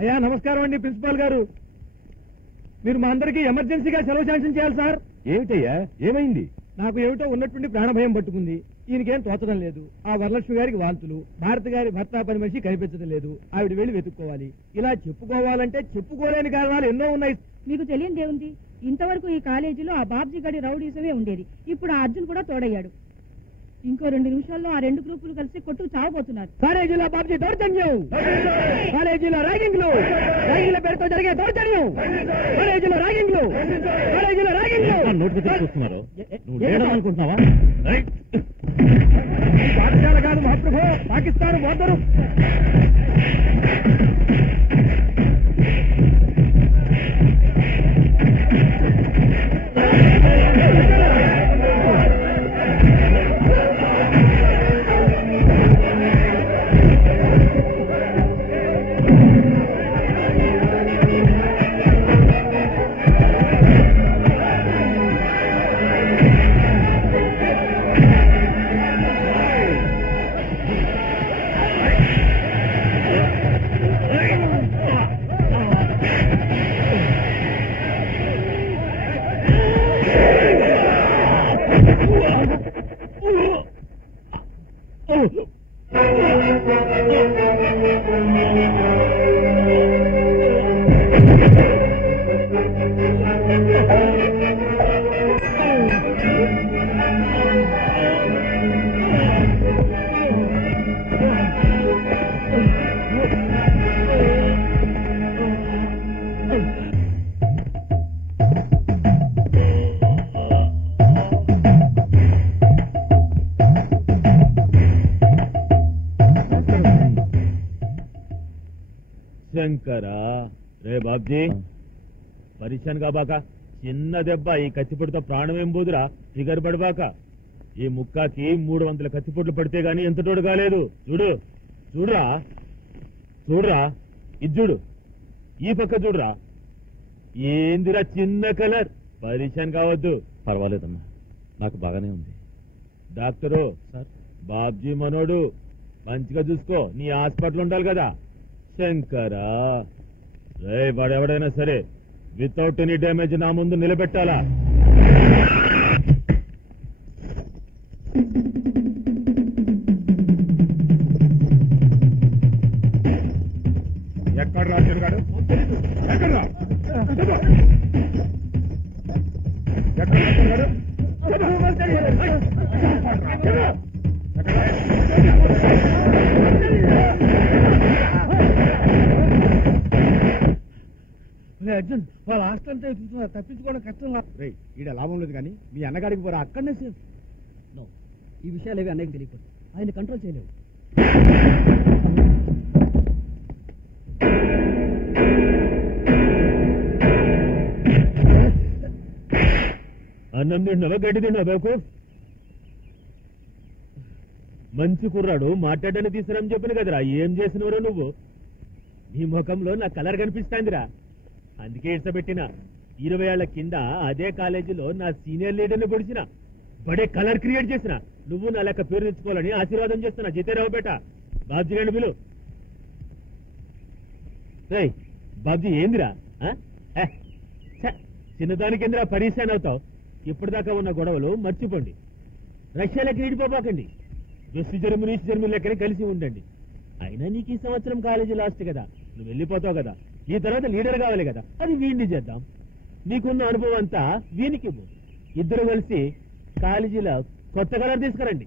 అయ్యా నమస్కారం అండి ప్రిన్సిపాల్ గారు. మీరు మా అందరికీ ఎమర్జెన్సీగా సెలవు శాంక్షన్ చేయాలి సార్. ఏమిటయ్యా, ఏమైంది? నాకు ఏమిటో ఉన్నటువంటి ప్రాణభయం పట్టుకుంది. ఈయనకేం తోచడం లేదు. ఆ వరలక్ష్మి గారికి వాంతులు, భారతి గారి భర్త పని మనిషి కనిపించడం లేదు. ఆవిడ వెళ్ళి వెతుక్కోవాలి. ఇలా చెప్పుకోవాలంటే చెప్పుకోలేని కారణాలు ఎన్నో ఉన్నాయి. మీకు తెలియనిదేముంది, ఇంతవరకు ఈ కాలేజీలో ఆ బాబ్జీ గడి రౌడీసమే ఉండేది. ఇప్పుడు ఆ అర్జున్ కూడా తోడయ్యాడు. ఇంకో 2 నిమిషాల్లో ఆ 2 గ్రూపులు కలిసి కొట్టు చావబోతున్నారు. కాలేజీలో బాబ్జీ దౌర్జన్యం, కాలేజీలో ర్యాగింగ్లు, ర్యాగింగ్ల పేరుతో జరిగే దౌర్జన్యం, కాలేజీలో ర్యాగింగ్లు, కాలేజీలో ర్యాగింగ్లు. చూస్తున్నారు అనుకుంటున్నావా? పాఠశాల కాదు మహాప్రభు, పాకిస్తాన్ బోర్డరు. శంకరా, రే బాబ్జీ, పరిశాన్ కాబాక. చిన్న దెబ్బ, ఈ కత్తిపొడితో ప్రాణమేం పోదురా. ఫిగర్ పడబాక. ఈ ముక్కాకి 300 కత్తిపొట్లు పడితే గాని ఎంతటోడు కాలేదు. చూడు, చూడురా, చూడురా, ఇది చూడు, ఈ పక్క చూడురా. ఏందిరా చిన్న కలర్. పరిశాన్ కావద్దు. పర్వాలేదమ్మా, నాకు బాగానే ఉంది. డాక్టరు సార్, బాబ్జీ మనోడు, మంచిగా చూసుకో. నీ హాస్పిటల్ ఉండాలి కదా. శంకరా, రే వాడెవడైనా సరే వితౌట్ ఎనీ డ్యామేజ్ నా ముందు నిలబెట్టాలా. ఎక్కడ రాజు గారు? ఎక్కడ అర్జున్, వాళ్ళ హాస్టల్ అంతా చూస్తున్నారు. తప్పించుకోవడం కష్టం. ఈడ లాభం లేదు కానీ మీ అన్నగాడికి పోరా, అక్కడనే సేఫ్. ఈ విషయాలు ఏవి అన్నయ్యకి తెలియకూడదు. ఆయన కంట్రోల్ చేయలేవు. అన్నం తిన్నావా, గడ్డి తిన్నావా బేకు? మంచి కుర్రాడు, మాట్లాడని తీసుకురని చెప్పను కదరా. ఏం చేసినవరో నువ్వు. నీ ముఖంలో నా కలర్ కనిపిస్తాందిరా. అందుకే ఇడ్చబెట్టిన. 20 ఏళ్ల కింద అదే కాలేజీలో నా సీనియర్ లీడర్ని పొడిచిన. బడే కలర్ క్రియేట్ చేసిన. నువ్వు నా లెక్క పేరు తెచ్చుకోవాలని ఆశీర్వాదం చేస్తున్నా. జితేరావు బేట, బాబ్జీ గండి పిలు. బాబ్జీ ఏందిరా? చిన్నదానికి ఎందురా పరేషాన్ అవుతావు? ఇప్పటిదాకా ఉన్న గొడవలు మర్చిపోండి. రష్యాలకి ఈడిపోబాకండి. వెస్ట్ జర్మనీ, ఈస్ట్ జర్మనీ లెక్కనే కలిసి ఉండండి. అయినా నీకు ఈ సంవత్సరం కాలేజీ లాస్ట్ కదా, నువ్వు వెళ్ళిపోతావు కదా. ఈ తర్వాత లీడర్ కావాలి కదా, అది వీడిని చేద్దాం. నీకున్న అనుభవం అంతా వీనికి ఇవ్వు. ఇద్దరు కలిసి కాలేజీలో కొత్త కలర్ తీసుకురండి.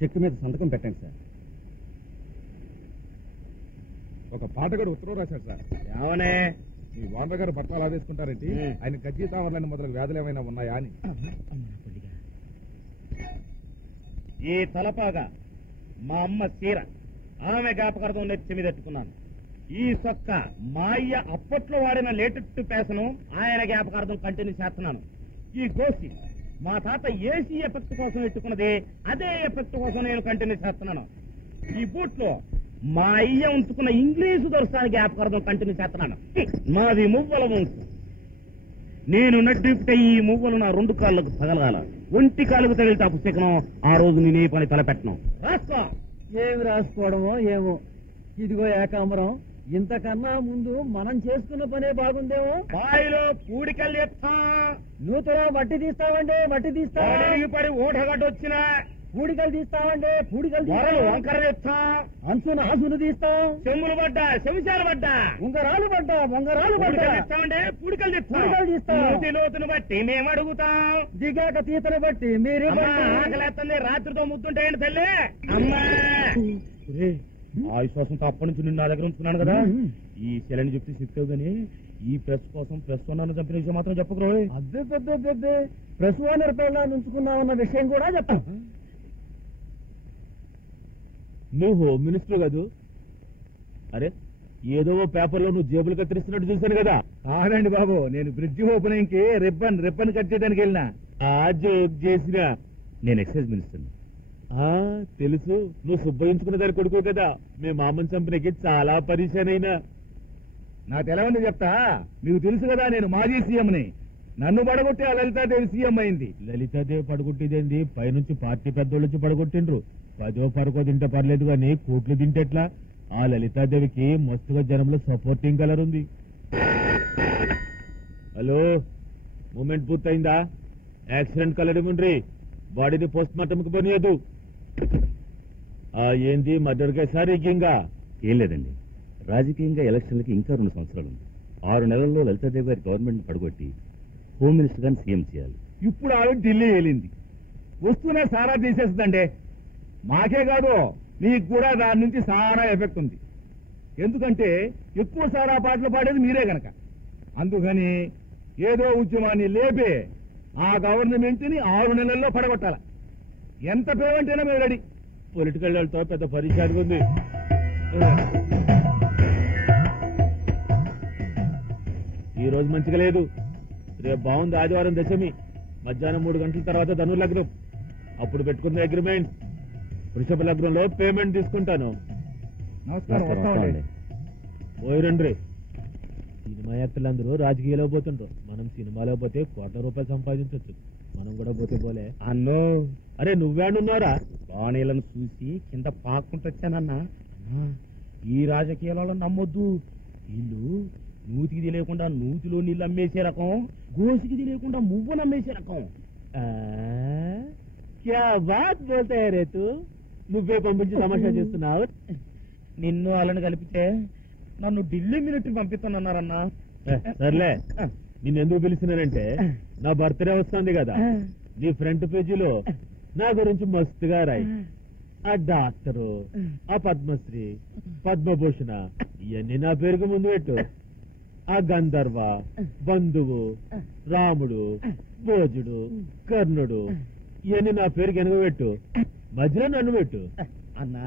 చెక్ మీద సంతకం పెట్టండి సార్. ఒక పాటగాడు ఉత్తరం రాశాడు సార్. ఏమనే? మీ వానర్ గారు బట్టలు ఆదేశుకుంటారేంటి? ఆయన గజ్జి తామరలని మొదలగు వ్యాధులు ఏమైనా ఉన్నాయా అని. ఈ తలపాగా మా అమ్మ చీర, ఆమె జ్ఞాపకార్థం నెత్తి మీద ఎట్టుకున్నాను. ఈ సొక్క మా అయ్య అప్పట్లో వాడిన లేటెస్ట్ పేసను ఆయన జ్ఞాపకార్థం కంటిన్యూ చేస్తున్నాను. ఈ గోసి మా తాత ఏసీ ఎఫెక్ట్ కోసం ఎట్టుకున్నది, అదే ఎఫెక్ట్ కోసం నేను కంటిన్యూ చేస్తున్నాను. ఈ బూట్లో మా అయ్య ఉంచుకున్న ఇంగ్లీషు దొరసానికి జ్ఞాపకార్థం కంటిన్యూ చేస్తున్నాను. మాది మువ్వల వంశం. నేను నడ్డిపితే ఈ మువ్వలు నా 2 కాళ్ళకు తగలగాల. ఒంటి కాళ్ళకు తగిలితే ఆ పుస్తకం ఆ రోజు నేనే పని తలపెట్టను. రాసుకో. ఏమి రాసుకోవడమో ఏమో. ఇదిగో ఏకాంబరం, ఇంతకన్నా ముందు మనం చేసుకున్న పనే బాగుందేమో. బాయిలో పూడికల్లి ఎత్తా. నూతలో మట్టి తీస్తామండి, మట్టి తీస్తా. పడి ఊటగడ్డొచ్చినా పూడికలు తీస్తామండి, పూడికలు వరలు వంకర ఎత్తా. అంచున ఆసును తీస్తాం. చెమ్ములు పడ్డా, శంశాలు పడ్డా, ఉంగరాలు పడ్డా, ఉంగరాలు పడ్డా ఇస్తామంటే పూడికలు పూడికలు తీస్తాం. లోతును బట్టి మేము అడుగుతాం. దిగాక తీతను బట్టి మీరే ఆకలేస్తుంది. రాత్రితో ముద్దుంటాయండి తల్లి. అమ్మా ఆ విశ్వాసంతో అప్పటి నుంచి నిన్ను నా దగ్గర ఉంచుకున్నాను కదా. ఈ శిలని చెప్తే చెప్తావు గానీ ఈ ప్రెస్ కోసం ప్రెస్ నన్ను చంపిన విషయం మాత్రం చెప్పకరు. అబ్బే ప్రెస్ ఓనర్ పిల్ల నుంచుకున్నామన్న విషయం కూడా చెప్పాం. నువ్వు హోమ్ మినిస్టర్ కాదు? అరే ఏదో పేపర్లో నువ్వు జేబులు కత్తిరిస్తున్నట్టు చూశాను కదా. కాదండి బాబు, నేను బ్రిడ్జి ఓపెనింగ్ కి రిబ్బన్ కట్ చేయడానికి వెళ్ళినా. ఆ జోక్ చేసిన నేను ఎక్సైజ్ మినిస్టర్. తెలుసు, నువ్వు సుబ్బయించుకున్న దాని కొడుకు కదా. మీ మామని చంపినకి చాలా పరిశాన్ అయినా. నా తెలవని చెప్తా. మీకు తెలుసు కదా నేను మాజీ సీఎంని. నన్ను పడగొట్టి ఆ లలితాదేవి సీఎం అయింది. లలితాదేవి పడగొట్టేదేంది? పైనుంచి పార్టీ పెద్దోళ్ళు వచ్చి పడగొట్టిండ్రు. 10 పరకో తింటే పర్లేదు కానీ కోట్లు తింటేట్లా? ఆ లలితాదేవికి మస్తుగా జనంలో సపోర్టింగ్ కలర్ ఉంది. హలో, మూమెంట్ పూర్తయిందా? యాక్సిడెంట్ కలర్ ఇవ్వండి. బాడీని పోస్ట్ మార్టం కి పనియదు. ఏంది మర్డర్ కేసా రిగ్గింగా? ఏం లేదండి, రాజకీయంగా ఎలక్షన్లకి ఇంకా 2 సంవత్సరాలు ఉంది. 6 నెలల్లో లలితాదేవి గారి గవర్నమెంట్ పడగొట్టి హోమ్ మినిస్టర్ గారిని సీఎం చేయాలి. ఇప్పుడు ఆవిడ ఢిల్లీ వెళ్ళింది. వస్తూనే సారా తీసేస్తుందండి. మాకే కాదు, మీకు కూడా దాని నుంచి చాలా ఎఫెక్ట్ ఉంది. ఎందుకంటే ఎక్కువ సారా పాటలు పాడేది మీరే గనక. అందుకని ఏదో ఉద్యమాన్ని లేపే ఆ గవర్నమెంట్ ని 6 నెలల్లో పడగొట్టాల. ఎంత పేమెంట్ అయినా మేము రెడీ. పొలిటికల్ వాళ్ళతో పెద్ద పరిచయం ఉంది. ఈ రోజు మంచిగా లేదు. రేపు బాగుంది. ఆదివారం దశమి, మధ్యాహ్నం 3 గంటల తర్వాత ధనుర్లగ్నం. అప్పుడు పెట్టుకున్న అగ్రిమెంట్. వృషభ లగ్నంలో పేమెంట్ తీసుకుంటాను. నమస్కారం. వస్తామండి. పోయిరండ్రి. సినిమా యాక్టర్లందరూ రాజకీయాలో పోతుండ్రు. మనం సినిమాలో పోతే కోట్ల రూపాయలు సంపాదించవచ్చు. మనం కూడా పోతే పోలే. అన్నో, అరే నువ్వేడున్నారా? బాణీలను చూసి కింద పాక్కుంటొచ్చానన్నా. ఈ రాజకీయాలలో నమ్మొద్దు. వీళ్ళు నూతికి తెలియకుండా నూతిలో నీళ్ళు అమ్మేసే రకం, గోసికి తెలియకుండా మువ్వను అమ్మేసే రకం. క్యా బాత్ బోల్తే రే తూ. నువ్వే పంపించి తమాషా చేస్తున్నావు. నిన్ను వాళ్ళని కలిపితే నన్ను ఢిల్లీ మిలిటరీ పంపిస్తానన్నారన్నా. సర్లే, నిన్నెందుకు పిలిచినానంటే నా బర్త్డే వస్తుంది కదా. నీ ఫ్రంట్ పేజీలో నా గురించి మస్తుగా రాయి. ఆ డాక్టరు, ఆ పద్మశ్రీ, పద్మభూషణ ఇవన్నీ నా పేరుకు ముందు పెట్టు. ఆ గంధర్వ, బంధువు, రాముడు, భోజుడు, కర్ణుడు ఇవన్నీ నా పేరుకి వెనుక పెట్టు. మధ్యలో నన్ను పెట్టు. అన్నా,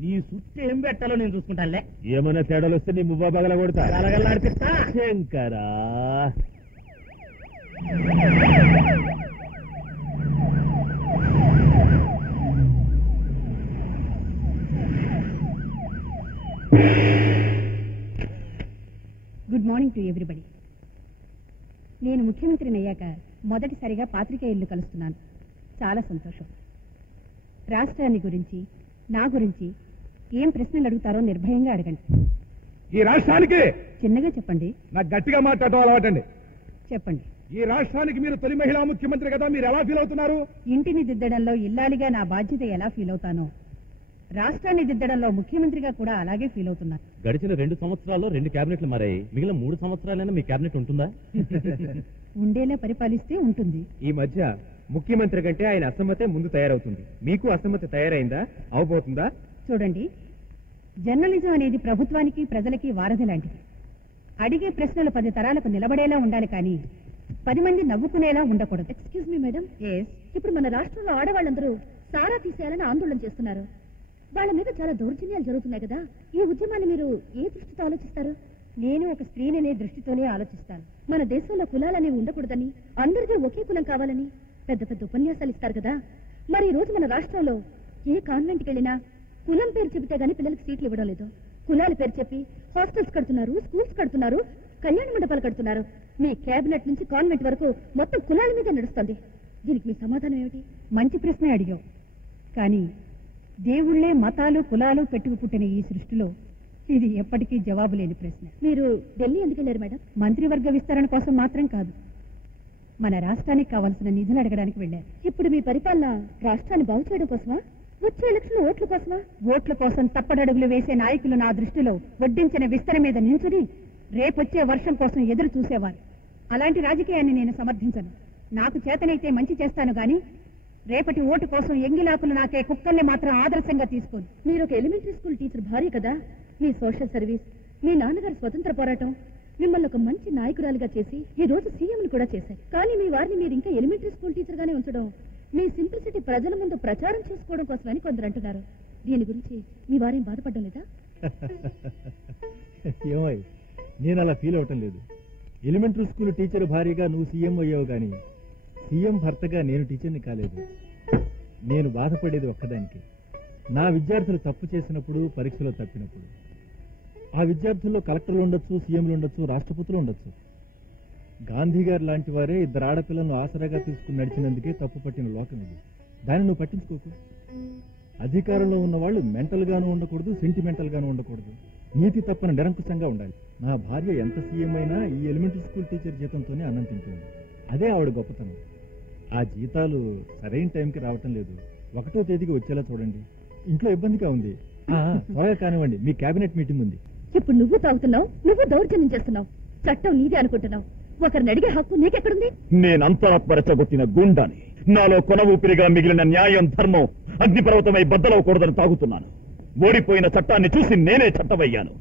నీ సుత్తి ఏం పెట్టాలో నేను చూసుకుంటానులే. ఏమైనా తేడాలు వస్తే నీ మువ్వ బగల కొడతా. నడిపిస్తా. శంకరా, గుడ్ మార్నింగ్ టు ఎవ్రీబడి. నేను ముఖ్యమంత్రిని అయ్యాక మొదటిసారిగా పాత్రికేయులను కలుస్తున్నాను. చాలా సంతోషం. రాష్ట్రాన్ని గురించి, నా గురించి ఏం ప్రశ్నలు అడుగుతారో నిర్భయంగా అడగండి. ఈ రాష్ట్రానికి చిన్నగా చెప్పండి. నాకు గట్టిగా మాట్లాడటం అలవాటండి. చెప్పండి. ఈ రాష్ట్రానికి మీరు తొలి మహిళా ముఖ్యమంత్రి కదా, మీరు ఎలా ఫీల్ అవుతున్నారు? ఇంటిని దిద్దడంలో ఇల్లాలిగా నా బాధ్యత ఎలా ఫీల్ అవుతానో, రాష్ట్రాన్ని దిద్దడంలో ముఖ్యమంత్రిగా కూడా అలాగే ఫీల్ అవుతున్నారు. గడిచిన 2 సంవత్సరాల్లో 2 క్యాబినెట్లు మారాయి. మిగిలిన 3 సంవత్సరాలైనా మీ క్యాబినెట్ ఉంటుందా? ఉండేలా పరిపాలిస్తే ఉంటుంది. ఈ మధ్య ముఖ్యమంత్రి కంటే ఆయన అసమ్మతే ముందు తయారవుతుంది. మీకు అసమ్మతి తయారైందా? అవబోతుందా? చూడండి, జర్నలిజం అనేది ప్రభుత్వానికి ప్రజలకి వారధి లాంటిది. అడిగే ప్రశ్నలు 10 తరాలకు నిలబడేలా ఉండాలి, కానీ 10 మంది నవ్వుకునేలా ఉండకూడదు. ఎక్స్క్యూజ్ మీ మేడం, ఇప్పుడు మన రాష్ట్రంలో ఆడవాళ్ళందరూ సారా తీసేయాలని ఆందోళన చేస్తున్నారు. వాళ్ళ మీద చాలా దౌర్జన్యాలు జరుగుతున్నాయి కదా. ఈ ఉద్యమాన్ని మీరు ఏ దృష్టితో ఆలోచిస్తారు? నేను ఒక స్త్రీననే దృష్టితోనే ఆలోచిస్తాను. మన దేశంలో కులాలనేవి ఉండకూడదని, అందరికీ ఒకే కులం కావాలని పెద్ద పెద్ద ఉపన్యాసాలు ఇస్తారు కదా. మరి ఈ రోజు మన రాష్ట్రంలో ఏ కాన్వెంట్కి వెళ్ళినా కులం పేరు చెబితే గానీ పిల్లలకి సీట్లు ఇవ్వడం లేదు. కులాల పేరు చెప్పి హాస్టల్స్ కడుతున్నారు, స్కూల్స్ కడుతున్నారు, కళ్యాణ మండపాలు కడుతున్నారు. మీ కేబినెట్ నుంచి కాన్వెంట్ వరకు మొత్తం కులాల మీద నడుస్తుంది. దీనికి మీ సమాధానం ఏమిటి? మంచి ప్రశ్నే అడిగావు. కానీ దేవుళ్లే మతాలు కులాలు పెట్టుకు పుట్టిన ఈ సృష్టిలో ఇది ఎప్పటికీ జవాబు లేని ప్రశ్న. మీరు ఢిల్లీ ఎందుకు వెళ్ళారు మేడం? మంత్రివర్గ విస్తరణ కోసం మాత్రం కాదు, మన రాష్ట్రానికి కావాల్సిన నిధులు అడగడానికి వెళ్ళారు. ఇప్పుడు మీ పరిపాలన రాష్ట్రాన్ని బాగు చేయడం కోసమా, వచ్చే ఎలక్షన్ ఓట్ల కోసమా? ఓట్ల కోసం తప్పడడుగులు వేసే నాయకులు నా దృష్టిలో వడ్డించిన విస్తర మీద నిల్చుని రేపొచ్చే వర్షం కోసం ఎదురు చూసేవారు. అలాంటి రాజకీయాన్ని నేను సమర్థించను. నాకు చేతనైతే మంచి చేస్తాను గాని రేపటి ఓటు కోసం ఎంగిలాకులు నాకే కుక్కల్ని మాత్రం ఆదర్శంగా తీసుకోను. మీరు ఒక ఎలిమెంటరీ స్కూల్ టీచర్ భార్య కదా. మీ సోషల్ సర్వీస్, మీ నాన్నగారి స్వతంత్ర పోరాటం మిమ్మల్ని ఒక మంచి నాయకురాలిగా చేసి ఈ రోజు సీఎంని కూడా చేశారు. కానీ మీ వారిని మీరు ఇంకా ఎలిమెంటరీ స్కూల్ టీచర్ గానే ఉంచడం మీ సింప్లిసిటీ ప్రజల ముందు ప్రచారం చేసుకోవడం కోసమని కొందరు అంటున్నారు. దీని గురించి మీ వారేం బాధపడడం లేదా? ఏమై, నేను అలా ఫీల్ అవటం లేదు. ఎలిమెంటరీ స్కూల్ టీచర్ భార్యగా నువ్వు సీఎం అయ్యావు గాని సీఎం భర్తగా నేను టీచర్ని కాలేదు. నేను బాధపడేది ఒక్కదానికి, నా విద్యార్థులు తప్పు చేసినప్పుడు, పరీక్షలో తప్పినప్పుడు. ఆ విద్యార్థుల్లో కలెక్టర్లు ఉండొచ్చు, సీఎంలు ఉండొచ్చు, రాష్ట్రపతులు ఉండొచ్చు. గాంధీ గారు లాంటి వారే ఇద్దరు ఆడపిల్లలను ఆసరాగా తీసుకుని నడిచినందుకే తప్పు పట్టిన లోకం ఇది. దాన్ని నువ్వు పట్టించుకోకు. అధికారంలో ఉన్న వాళ్ళు మెంటల్ గాను ఉండకూడదు, సెంటిమెంటల్ గాను ఉండకూడదు. నీతి తప్పన నిరంకుశంగా ఉండాలి. నా భార్య ఎంత సీఎం అయినా ఈ ఎలిమెంటరీ స్కూల్ టీచర్ జీతంతోనే అన్నం తింటుంది. అదే ఆవిడ గొప్పతనం. ఆ జీతాలు సరైన టైంకి రావటం లేదు. 1వ తేదీకి వచ్చేలా చూడండి. ఇంట్లో ఇబ్బందిగా ఉంది. త్వరగా కానివ్వండి, మీ కేబినెట్ మీటింగ్ ఉంది. ఇప్పుడు నువ్వు తాగుతున్నావు, నువ్వు దౌర్జన్యం చేస్తున్నావు. చట్టం నీదే అనుకుంటున్నావు. ఒకరిని అడిగే హక్కు నీకెక్కడుంది? నేనంతరపరచగొట్టిన గుండాని. నాలో కొన ఊపిరిగా మిగిలిన న్యాయం, ధర్మం అగ్నిపర్వతమై బద్దలవకూడదని తాగుతున్నాను. ఓడిపోయిన చట్టాన్ని చూసి నేనే చట్టమయ్యాను.